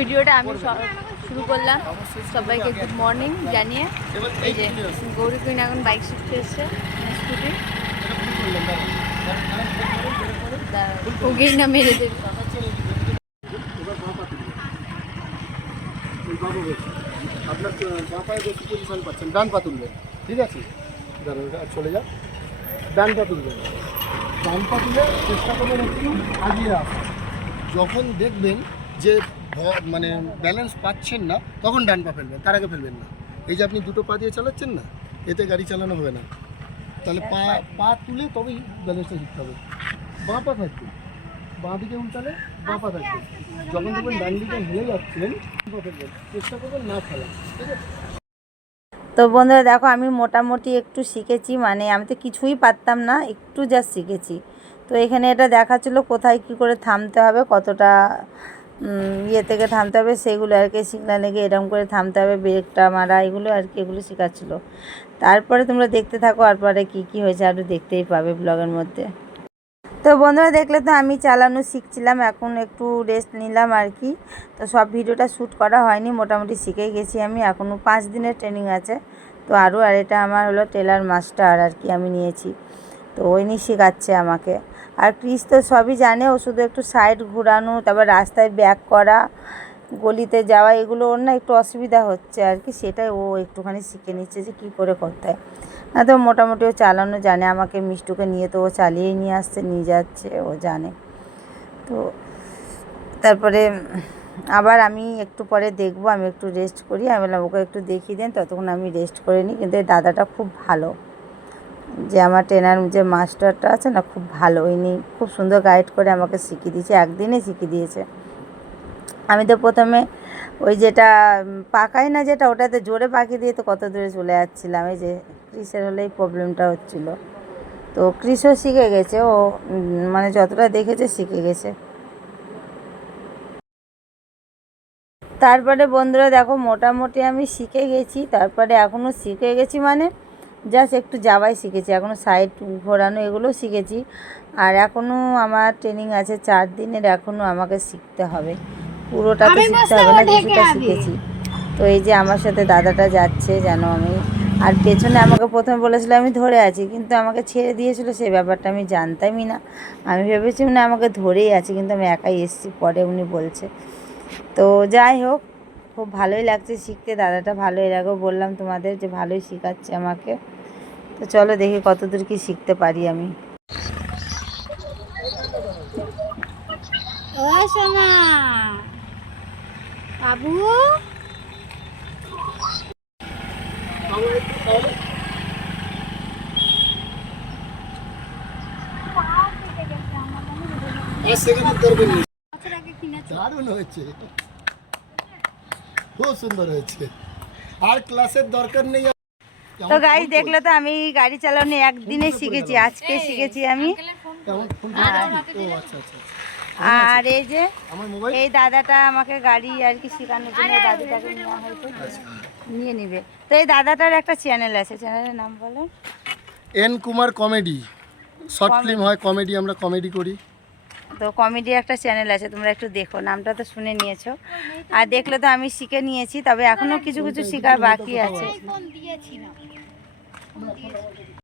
ভিডিওটা আমি শুরু করলাম। সবাইকে গুড মর্নিং জানিয়ে। এই যে গৌরী কুইন এখন বাইক শিখতে এসছে স্কুটি ওকেই না মেরে দেবে। এবার বাঁ পা তুলবেন ওই বাবু বলছি আপনার পাচ্ছেন ঠিক আছে চলে চেষ্টা করবেন একটু আগিয়ে যখন দেখবেন যে মানে ব্যালেন্স পাচ্ছেন না, তখন ডান পা ফেলবেন, তার আগে ফেলবেন না। এই যে আপনি দুটো পা দিয়ে চালাচ্ছেন না, এতে গাড়ি চালানো হবে না। তাহলে পা পা তুলে তবেই ব্যালেন্সটা শিখতে হবে। বাঁ পা থাকবে। বাঁ দিকে উল্টালে বাঁ পা থাকবে। যখন দেখবেন ডান দিকে হেলে যাচ্ছেন চেষ্টা করবেন না ফেলা, ঠিক আছে? তো বন্ধুরা, দেখো, আমি মোটামুটি একটু শিখেছি মানে আমি তো কিছুই পারতাম না, একটু যা শিখেছি। তো এখানে এটা দেখাচ্ছিল কোথায় কি করে থামতে হবে, কতটা ইয়ে থেকে থামতে হবে, সেগুলো আর কি সিগনাল লেগে এরকম করে থামতে হবে, ব্রেকটা মারা, এগুলো আর কি, এগুলো শেখাচ্ছিলো। তারপরে তোমরা দেখতে থাকো আর পরে কী কী হয়েছে আরও দেখতেই পাবে ব্লগের মধ্যে। তো বন্ধুরা দেখলে তো আমি চালানো শিখছিলাম, এখন একটু রেস্ট নিলাম আর কি। তো সব ভিডিওটা শ্যুট করা হয়নি, মোটামুটি শিখেই গেছি আমি, এখনও পাঁচ দিনের ট্রেনিং আছে। তো আরও আর এটা আমার হলো টেলার মাস্টার আর কি আমি নিয়েছি। তো ওই নিয়ে শেখাচ্ছে আমাকে। আর ক্রিস তো সবই জানে, ও শুধু একটু সাইড ঘোরানো, তারপর রাস্তায় ব্যাক করা, গলিতে যাওয়া, এগুলো ওর না একটু অসুবিধা হচ্ছে আর কি, সেটাই ও একটুখানি শিখে নিচ্ছে যে কী করে করতে হয়। না তো মোটামুটি ও চালানো জানে, আমাকে মিষ্টুকে নিয়ে তো ও চালিয়েই নিয়ে আসছে, নিয়ে যাচ্ছে, ও জানে। তো তারপরে আবার আমি একটু পরে দেখব, আমি একটু রেস্ট করি, আমি বললাম, ওকে একটু দেখিয়ে দেন, ততক্ষণ আমি রেস্ট করে নিই। কিন্তু দাদাটা খুব ভালো। যে আমার ট্রেনার যে মাস্টারটা আছে না, খুব ভালো। ইনি খুব সুন্দর গাইড করে আমাকে শিখিয়ে দিয়েছে, একদিনে শিখিয়ে দিয়েছে। আমি তো প্রথমে ওই যেটা পাকাই না যেটা, ওটাতে জোরে পাকিয়ে দিয়ে তো কত দূরে চলে যাচ্ছিলাম। এই যে ক্রিসের হলে এই প্রবলেমটা হচ্ছিল। তো ক্রিসও শিখে গেছে, ও মানে যতটা দেখেছে শিখে গেছে। তারপরে বন্ধুরা দেখো, মোটামুটি আমি শিখে গেছি। তারপরে এখনও শিখে গেছি মানে জাস্ট একটু যাওয়াই শিখেছি। এখনও সাইড ঘোরানো এগুলো শিখেছি। আর এখনও আমার ট্রেনিং আছে চার দিনের এখনও আমাকে শিখতে হবে। পুরোটা তো শিখতে হবে না কিছুটা শিখেছি। তো এই যে আমার সাথে দাদাটা যাচ্ছে যেন আমি আর পেছনে আমাকে প্রথমে বলেছিল আমি ধরে আছি কিন্তু আমাকে ছেড়ে দিয়েছিল সেই ব্যাপারটা আমি জানতামই না। আমি ভেবেছি উনি আমাকে ধরেই আছে কিন্তু আমি একাই এসেছি পরে উনি বলছে। তো যাই হোক খুব ভালোই লাগছে শিখতে দাদাটা ভালো এর আগেও বললাম তোমাদের যে ভালোই শেখাচ্ছে আমাকে। তো চলো দেখি কতদূর কি শিখতে পারি আমি। সোনা। বাবু? সেখানে করবেন দারুণ হয়েছে। খুব সুন্দর হয়েছে। আর ক্লাসের দরকার নেই। তো গাড়ি দেখলে তো আমি গাড়ি চালানো একদিনে শিখেছি আজকে শিখেছি আমি। আচ্ছা আচ্ছা আচ্ছা। আর এই যে এই দাদাটা আমাকে গাড়ি আর কি শেখানোর জন্য দাদাটাকে নেওয়া হয়তো নিয়ে নিবে। তো এই দাদাটার একটা চ্যানেল আছে চ্যানেলের নাম বলো। N Kumar comedy. Short film হয় কমেডি আমরা কমেডি করি। তো কমেডি একটা চ্যানেল আছে, তোমরা একটু দেখো, নামটা তো শুনে নিয়েছো। আর দেখলে তো আমি শিখে নিয়েছি, তবে এখনও কিছু কিছু শেখার বাকি আছে।